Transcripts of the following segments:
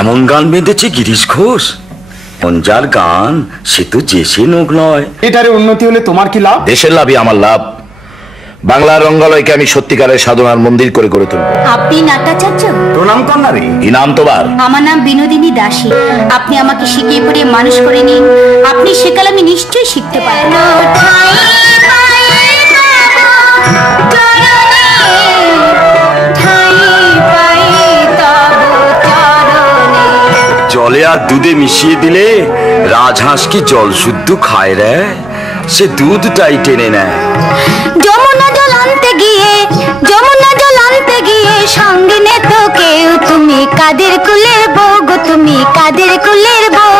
এমন গান বেঁধেছে গিরিশ ঘোষ, যার গান সে তো যে সে নোক নয়। এটারে উন্নতি হলে তোমার কি লাভ? দেশের লাভই আমার লাভ। বাংলার রঙ্গালয়কে আমি সত্যিকারের সাধনার মন্দির করে গড়ে তুলব। আপনি নাট্যাচার্য? প্রণাম কন্যারে। কি নাম তোমার? আমার নাম বিনোদিনী দাসী। আপনি আমাকে শিখিয়ে পড়িয়ে মানুষ করে নিন, আপনি শেখালে আমি নিশ্চয়ই শিখতে পারবো। জলে আর দুধে মিশিয়ে দিলে রাজহাঁস কি জল শুদ্ধ খায় রে? সে দুধটাই টেনে নেয়। যমুনা জল আনতে গিয়ে সঙ্গে নে তো কেউ, তুমি কাদের কুলের বউ গো, তুমি কাদের কুলের বউ।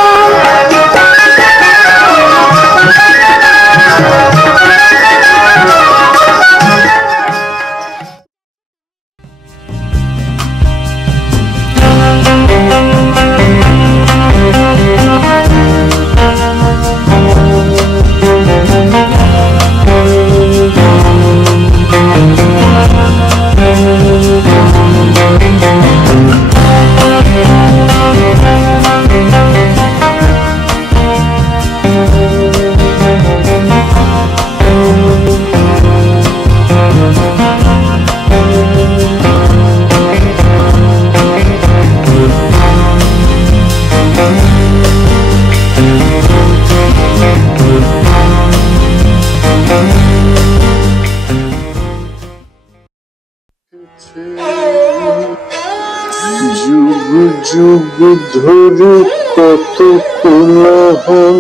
যুগ যুগ ধরে কত কোলাহল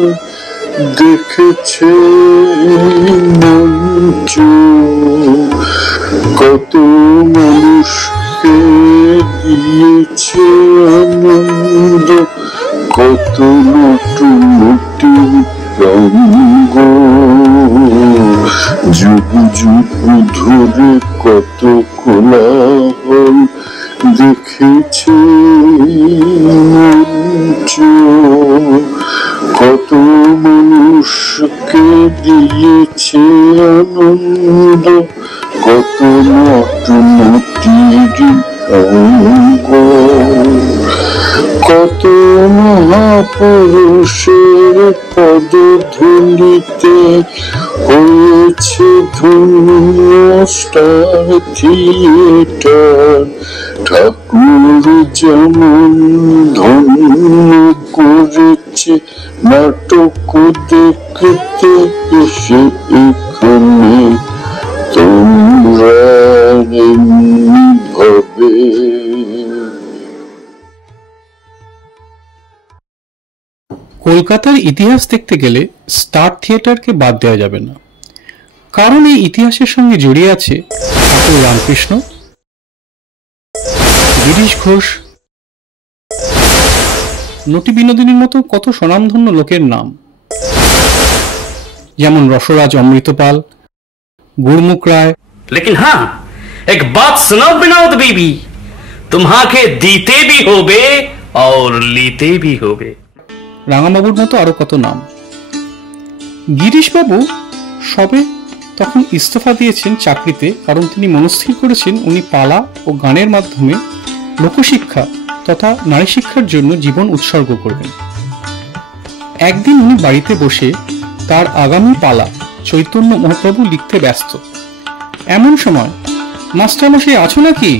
দেখেছে মঞ্চ, কত মানুষকে দিয়েছে আনন্দ, কত নতুনটি রঙ্গ। যুগ যুগ ধরে কত কোলাহল দেখেছে মঞ্চ, কত মানুষকে দিয়েছে আনন্দ, কত নতুনটির অঙ্গ। কত মহাপুরুষের পদধূলিতে হয়েছে ধন্য স্টার থিয়েটার, ঠাকুর যেমন ধন্য করেছে নাটক দেখতে এসে এখানে, তোমরা এমনি ভাবে। কলকাতার ইতিহাস দেখতে গেলে স্টার থিয়েটারকে বাদ দেওয়া যাবে না, কারণ এই ইতিহাসের সঙ্গে জড়িয়ে আছে ঠাকুর রামকৃষ্ণ, গিরিশ ঘোষ, নটি বিনোদিনীর মতো কত স্বনামধন্য লোকের নাম, যেমন রসরাজ অমৃতপাল, গুরমুখ রায়। लेकिन हाँ एक बात सुनो विनोद बीबी, तुम्हाके दीते भी होबे और लीते भी होबे। রাঙাবাবুর মতো আরো কত নাম। গিরিশবাবু সবে তখন ইস্তফা দিয়েছেন চাকরিতে, কারণ তিনি মনস্থির করেছেন উনি পালা ও গানের মাধ্যমে লোকশিক্ষা তথা নারী শিক্ষার জন্য জীবন উৎসর্গ করবেন। একদিন উনি বাড়িতে বসে তার আগামী পালা চৈতন্য মহাপ্রভু লিখতে ব্যস্ত। এমন সময় মাস্টারমশাই আছো নাকি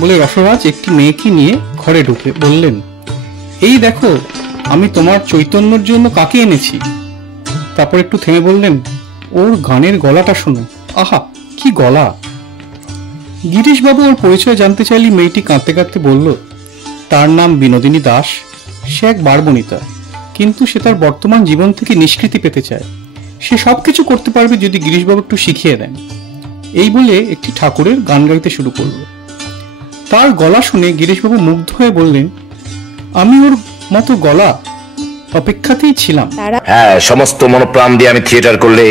বলে রসরাজ একটি মেয়েকে নিয়ে ঘরে ঢুকে বললেন, এই দেখো আমি তোমার চৈতন্যর জন্য কাকে এনেছি। তারপর একটু থেমে বললেন, ওর গানের গলাটা শোনো, আহা কি গলা। গিরিশবাবু ওর পরিচয় জানতে চাইলে মেয়েটি কাঁদতে কাঁদতে বলল, তার নাম বিনোদিনী দাস, সে এক বারবনিতা, কিন্তু সে তার বর্তমান জীবন থেকে নিষ্কৃতি পেতে চায়। সে সবকিছু করতে পারবে যদি গিরিশবাবু একটু শিখিয়ে দেন। এই বলে একটি ঠাকুরের গান গাইতে শুরু করল। তার গলা শুনে গিরিশবাবু মুগ্ধ হয়ে বললেন, আমি ওর মতো গলা অপেক্ষাতেই ছিলাম। হ্যাঁ, সমস্ত মনোপ্রাণ দিয়ে আমি থিয়েটার করলে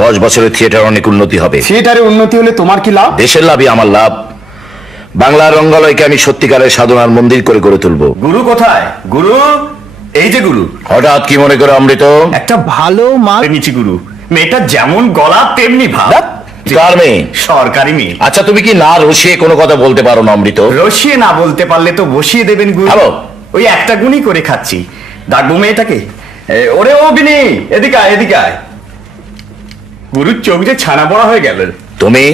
10 বছরের থিয়েটার অনেক উন্নতি হবে। থিয়েটারে উন্নতি হলে তোমার কি লাভ? দেশের লাভই আমার লাভ। বাংলার রঙ্গালয়কে আমি সত্যিকারের সাধনার মন্দির করে গড়ে তুলব। গুরু কোথায়? গুরু, এই যে গুরু। হঠাৎ কি মনে করে অমৃত? একটা ভালো মাল নিচি গুরু, মেয়েটা যেমন গলা তেমনি ভাব। কার মেয়ে? সরকারি মেয়ে। আচ্ছা, তুমি কি না রসিয়ে কোনো কথা বলতে পারো না অমৃত? রসিয়ে না বলতে পারলে তো বসিয়ে দেবেন গুরু। হ্যালো, ওই একটা গুণই করে খাচ্ছি। ডাকবো মেয়েটাকে। ওরে ও বিনি, এদিকে আয়, এদিকে আয়। গুরুর চোখ যে ছানা বড়া হয়ে গেল। তুমি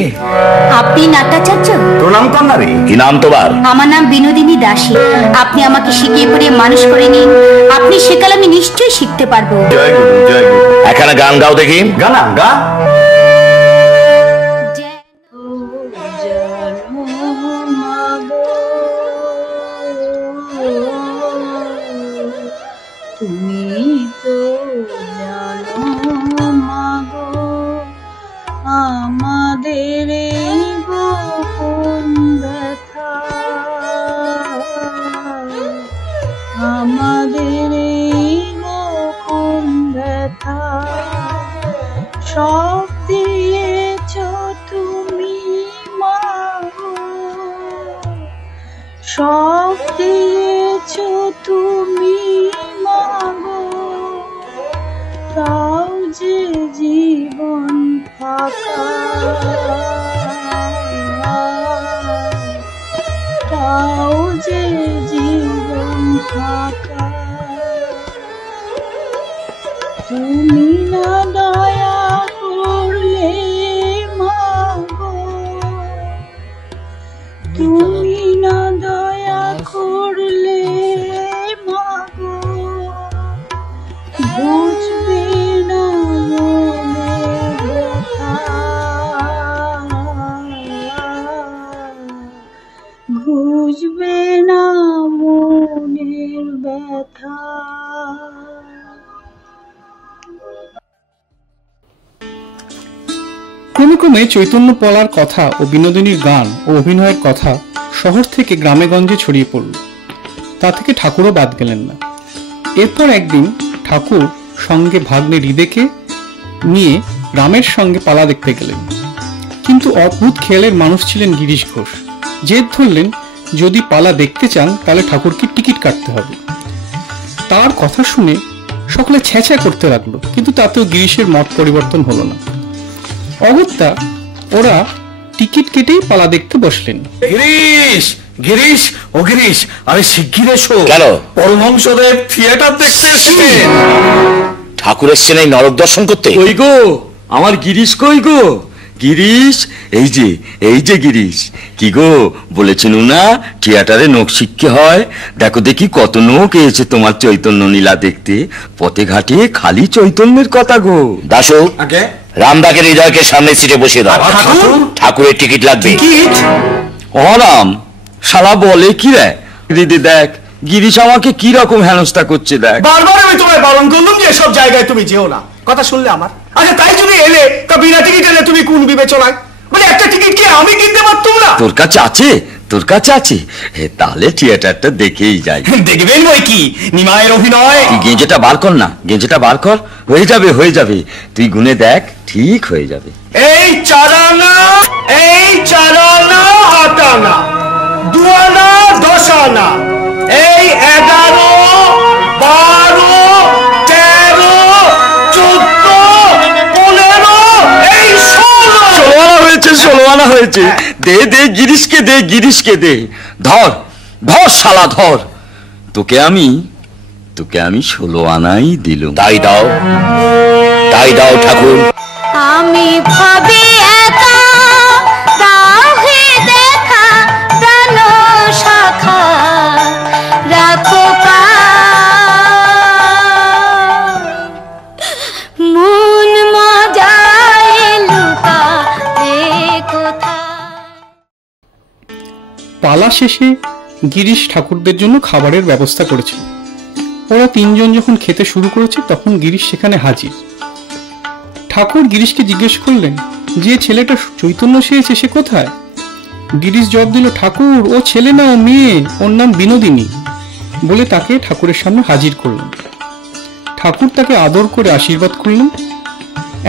আপনি নাট্যাচার্য? প্রণাম কর না রে। কি নাম তোমার? আমার নাম বিনোদিনী দাসী। আপনি আমাকে শিখিয়ে পড়িয়ে মানুষ করে নিন, আপনি শেখালে আমি নিশ্চয়ই শিখতে পারবো। জয় গুরু, জয় গুরু। এখানে গান গাও দেখি। গানা গা। তুমি তো জানো মাগো আমাদের এই গোপন ব্যথা, আমাদের এই গোপন ব্যথা সব দিয়েছ তুমি মাগো, সব দিয়েছ তুমি মাগো, তাও যে জীবন ফাঁকা, তাও যে জীবন ফাঁকা। তুমি না দয়া করলে মাগো, তুমি না দয়া করলে মাগো, বুঝবে না মনের ব্যথা, বুঝবে না মনের ব্যথা। ক্রমে ক্রমে চৈতন্য পলার কথা ও বিনোদিনীর গান ও অভিনয়ের কথা শহর থেকে গ্রামে গঞ্জে ছড়িয়ে পড়ল। তা থেকে ঠাকুরও বাদ গেলেন না। এরপর একদিন ঠাকুর সঙ্গে ভাগ্নে হৃদেকে নিয়ে রামের সঙ্গে পালা দেখতে গেলেন। কিন্তু অদ্ভুত খেয়ালের মানুষ ছিলেন গিরিশ ঘোষ। জেদ ধরলেন যদি পালা দেখতে চান তাহলে ঠাকুরকে টিকিট কাটতে হবে। তার কথা শুনে সকলে ছ্যাঁছ্যাঁ করতে লাগলো, কিন্তু তাতেও গিরিশের মত পরিবর্তন হলো না। অগত্যা ওরা টিকিট কেটেই পালা দেখতে বসলেন। গিরিশ, গিরিশ, ও গিরিশ, আরে শিগগির এসো। কেন? পরমহংসদেব থিয়েটার দেখতে এসেছেন। ঠাকুর এসছেন এই নরক দর্শন করতে? কই গো আমার গিরিশ, কই গো গিরিশ? এই যে গিরিশ। কি গো বলেছেন না থিয়েটারে নোক শিক্ষে হয়? দেখো দেখি কত নোক এসেছে তোমার চৈতন্য লীলা দেখতে। পথে ঘাটে খালি চৈতন্যের কথা গো। দাসু, আগে রামদাকে হৃদয়কে সামনে সিটে বসিয়ে দাও। ঠাকুর? ঠাকুরের টিকিট লাগবে। টিকিট? অরাম শালা বলে কি রে? দিদি দেখ গিরিশ আমাকে কি রকম হেনস্থা করছে দেখ। বারবার আমি তোমায় বারণ করলাম যে এসব জায়গায় তুমি যেও না, কথা শুনলে আমার? আচ্ছা তাই যদি এলে তা বিনা টিকিট এলে তুমি কোন বিবেচনায়? মানে একটা টিকিট কি আমি কিনতে পারতুম না? তোর কাছে আছে? তোর কাছে আছে? তাহলে থিয়েটারটা দেখেই যাই। দেখবেন বই কি নিমায়ের অভিনয়। তুই গেঞ্জিটা বার কর না, গেঞ্জিটা বার কর। হয়ে যাবে হয়ে যাবে, তুই গুনে দেখ ঠিক হয়ে যাবে। এই 4 আনা, এই 4 আনা 8 আনা, 2 আনা 10 আনা, এই 11, 12, 13, 14, 15, এই 16। 16 আনা হয়েছে। দে দে গিরিশকে দে, গিরিশকে দে। ধর ধর শালা ধর, তোকে আমি 16 আনাই দিলুম। তাই দাও, তাই দাও ঠাকুর। আমি ভাবি একা রাহে দেখা প্রাণ শাখা রাখো মন মজায় লুকা রে কোথায়। পালা শেষে গিরিশ ঠাকুরদের জন্য খাবারের ব্যবস্থা করেছিল। ওরা 3 জন যখন খেতে শুরু করেছে তখন গিরিশ সেখানে হাজির। ঠাকুর গিরিশকে জিজ্ঞেস করলেন যে ছেলেটা চৈতন্য সেয়েছে সে কোথায়? গিরিশ জবাব দিল, ঠাকুর ও ছেলে না, ও মেয়ে, ওর নাম বিনোদিনী, বলে তাকে ঠাকুরের সামনে হাজির করলেন। ঠাকুর তাকে আদর করে আশীর্বাদ করলেন।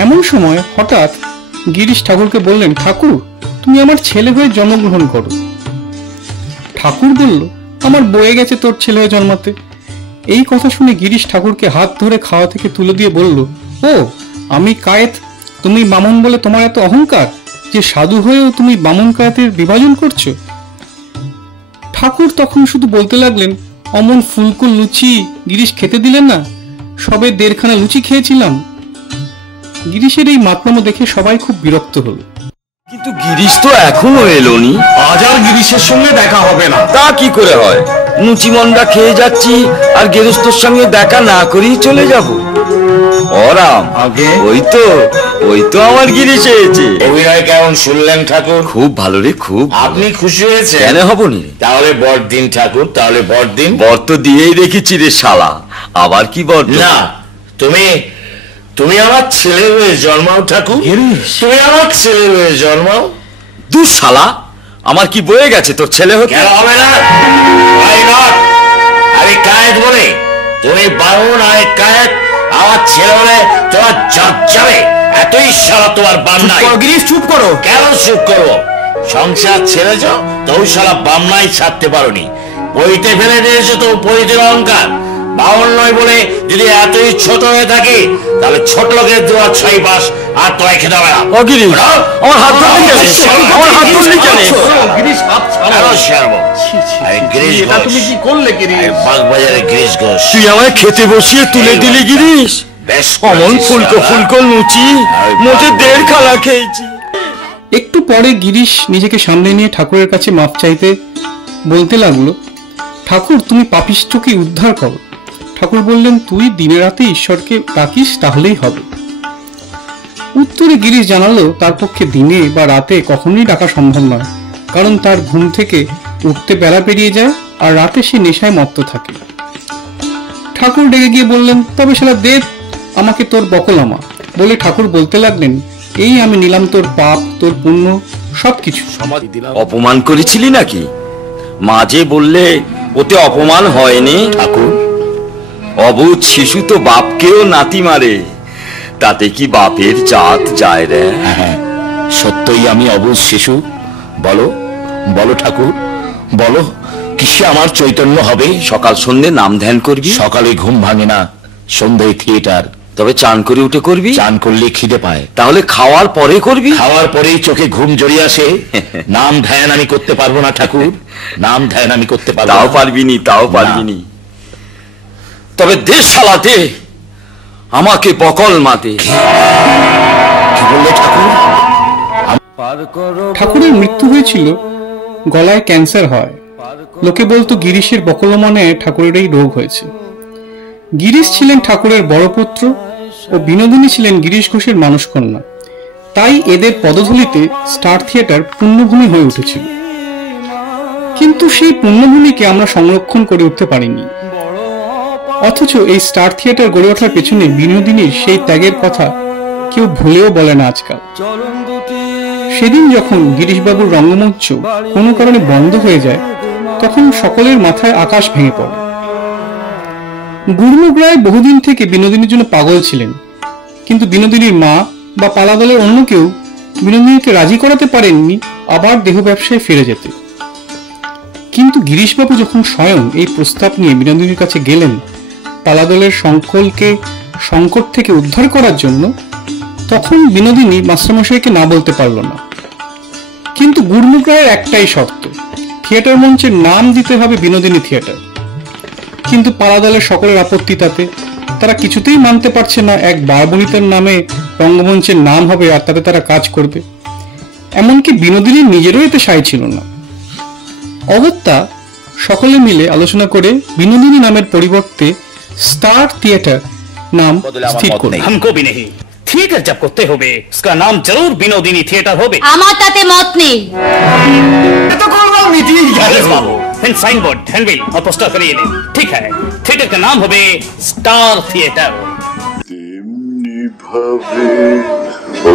এমন সময় হঠাৎ গিরিশ ঠাকুরকে বললেন, ঠাকুর তুমি আমার ছেলে হয়ে জন্মগ্রহণ করো। ঠাকুর বলল, আমার বয়ে গেছে তোর ছেলে হয়ে জন্মাতে। এই কথা শুনে গিরিশ ঠাকুরকে হাত ধরে খাওয়া থেকে তুলে দিয়ে বলল, ও আমি কায়েত, তুমি বামন বলে তোমার এত অহংকার যে সাধু হয়েও তুমি বামন কায়েতের বিভাজন করছো। ঠাকুর তখন শুধু বলতে লাগলেন, অমন ফুলকো লুচি গিরিশ খেতে দিলেন না? সবে 1.5খানা লুচি খেয়েছিলাম। গিরিশের এই মাতলামো দেখে সবাই খুব বিরক্ত হলো। কিন্তু গিরিশ তো এখনো এলোনি। আজ আর গিরিশের সঙ্গে দেখা হবে না। তা কি করে হয়? লুচি মন্ডা খেয়ে যাচ্ছি আর গেরস্তর সঙ্গে দেখা না করেই চলে যাব? ওরাম আগে? ওই তো আমার গিরিশ এসেছে। অভিনয় কেমন শুনলেন ঠাকুর? খুব ভালো রে, খুব ভালো। আপনি খুশি হয়েছে? কেন হব নি? তাহলে বড়দিন ঠাকুর, তাহলে বড়দিন। বর তো দিয়েই রেখেছি রে শালা, আবার কি বর? না, তুমি আমার ছেলে হয়ে জন্মাও ঠাকুর, তুমি আমার ছেলে হয়ে জন্মাও। দু শালা, আমার কি বয়ে গেছে তোর ছেলে হতে? কেন হবে না? Why not? আরে কায়েত বলে তুমি বারণ, আরে কায়েত আমার ছেলে হলে তোমার জজ যাবে, এতই শালা তোমার বান্নাই। গিরিশ চুপ করো। কেন চুপ করবো? সংসার ছেড়েছ তো শালা বামনাই ছাড়তে পারোনি, বইতে ফেলে দিয়েছো তো পরিতের অহংকার। বাউল নয় বলে যদি এতই ছোট হয়ে থাকে, তাহলে ছোট লোকের দেওয়া 6 মাস আর তোমায় খেতে হবে না। ও গিরিশ, আমার হাত ধরলি কেন? আমার হাত ধরলি কেন? গিরিশ হাত ছাড়ো। কেন ছাড়বো? আরে গিরিশ এটা তুমি কি করলে গিরিশ? বাগবাজারে গিরিশ ঘোষ। তুই আমায় খেতে বসিয়ে তুলে দিলি গিরিশ। বেশ অমন ফুলকো ফুলকো লুচি মোটে 1.5খানা খেয়েছি। একটু পরে গিরিশ নিজেকে সামনে নিয়ে ঠাকুরের কাছে মাপ চাইতে বলতে লাগলো, ঠাকুর তুমি পাপিষ্ঠকে উদ্ধার করো। ঠাকুর বললেন, তুই দিনে রাতে ঈশ্বরকে ডাকিস তাহলেই হবে। উত্তরে গিরিশ জানালো তার পক্ষে দিনে বা রাতে কখনোই ডাকা সম্ভব নয়, কারণ তার ঘুম থেকে উঠতে বেলা পেরিয়ে যায় আর রাতে সে নেশায় মত্ত থাকে। ঠাকুর ডেকে গিয়ে বললেন, তবে শালা দে আমাকে তোর বকলামা। বলে ঠাকুর বলতে লাগলেন, এই আমি নিলাম তোর পাপ, তোর পুণ্য, সবকিছু। অপমান করেছিলি নাকি? মাঝে বললে ওতে অপমান হয়নি। ঠাকুর, অবুঝ শিশু তো বাপকেও নাতি মারে, তাতে কি বাপের জাত যায় রে? হ্যাঁ, সত্যই আমি অবুঝ শিশু। বলো বলো ঠাকুর, বলো কিসে আমার চৈতন্য হবে? সকাল সন্ধ্যে নাম ধ্যান করবি। সকালে ঘুম ভাঙে না, সন্ধ্যায় থিয়েটার। তবে চান করে উঠে করবি। চান করলে খিদে পায়। তাহলে খাওয়ার পরে করবি। খাওয়ার পরেই চোখে ঘুম জড়িয়ে আসে। নাম ধ্যান আমি করতে পারবো না ঠাকুর, নাম ধ্যান আমি করতে পারবো তাও না। পারবিনি, তাও পারবিনি। তবে দে শালা দে, আমাকে বকল মাতে। কি বললে ঠাকুর? ঠাকুরের মৃত্যু হয়েছিল, গলায় ক্যান্সার হয়। লোকে বলতো গিরিশের বকলমনে ঠাকুরের এই রোগ হয়েছে। গিরিশ ছিলেন ঠাকুরের বড় পুত্র ও বিনোদিনী ছিলেন গিরিশ ঘোষের মানসকন্যা। তাই এদের পদধূলিতে স্টার থিয়েটার পুণ্যভূমি হয়ে উঠেছিল। কিন্তু সেই পুণ্যভূমিকে আমরা সংরক্ষণ করে উঠতে পারিনি। অথচ এই স্টার থিয়েটার গড়ে ওঠার পেছনে বিনোদিনীর সেই ত্যাগের কথা কেউ ভুলেও বলে না আজকাল। সেদিন যখন গিরিশবাবুর রঙ্গমঞ্চ কোনো কারণে বন্ধ হয়ে যায়, তখন সকলের মাথায় আকাশ ভেঙে পড়ে। গুরমুখ রায় বহুদিন থেকে বিনোদিনীর জন্য পাগল ছিলেন, কিন্তু বিনোদিনীর মা বা পালাদলের অন্য কেউ বিনোদিনীকে রাজি করাতে পারেননি আবার দেহ ব্যবসায় ফিরে যেতে। কিন্তু গিরিশবাবু যখন স্বয়ং এই প্রস্তাব নিয়ে বিনোদিনীর কাছে গেলেন পালাদলের সংকলকে সংকট থেকে উদ্ধার করার জন্য, তখন বিনোদিনী মাস্টারমশাইকে না বলতে পারল না। কিন্তু গুরমুখ রায়ের একটাই শর্ত, থিয়েটার মঞ্চের নাম দিতে হবে বিনোদিনী থিয়েটার। কিন্তু পালাদলের সকলের আপত্তি তাতে। তারা কিছুতেই মানতে পারছে না এক বারবনিতার নামে রঙ্গমঞ্চের নাম হবে আর তাতে তারা কাজ করবে। এমনকি বিনোদিনীর নিজেরও এতে সায় ছিল না। অগত্যা সকলে মিলে আলোচনা করে বিনোদিনী নামের পরিবর্তে স্টার থিয়েটার নাম স্থির করলেন। हमको भी नहीं, थिएटर जब करते होगे उसका नाम जरूर विनोदिनी थिएटर होगे। আমার তাতে মত নেই। तो कोई मीटिंग बाबू फिर साइन बोर्ड हैंडबिल और पोस्टर करिए ले। ठीक है, थिएटर का नाम होगे स्टार थिएटर। তেমনি ভাবে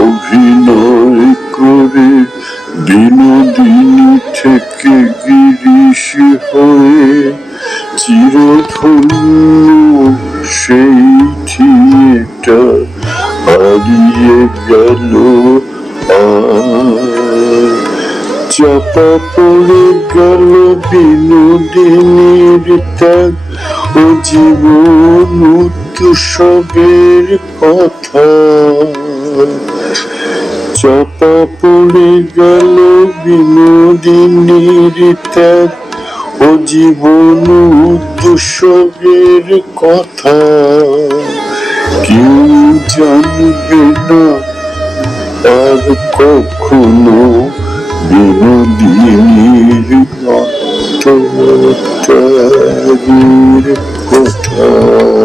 অভিনয় করে বিনোদিনী থেকে গিরিশ হয়ে চিরধন্য সেই থিয়েটার হারিয়ে গেল। চাপা পড়ে গেল বিনোদিনীর ত্যাগ ও জীবন উৎসবের কথা। চাপা পড়ে গেল বিনোদিনীর ত্যাগ ও ও জীবন উৎসবের কথা কেউ জানবে না আর কখনো বিনোদিনীর আত্মত্যাগের কথা।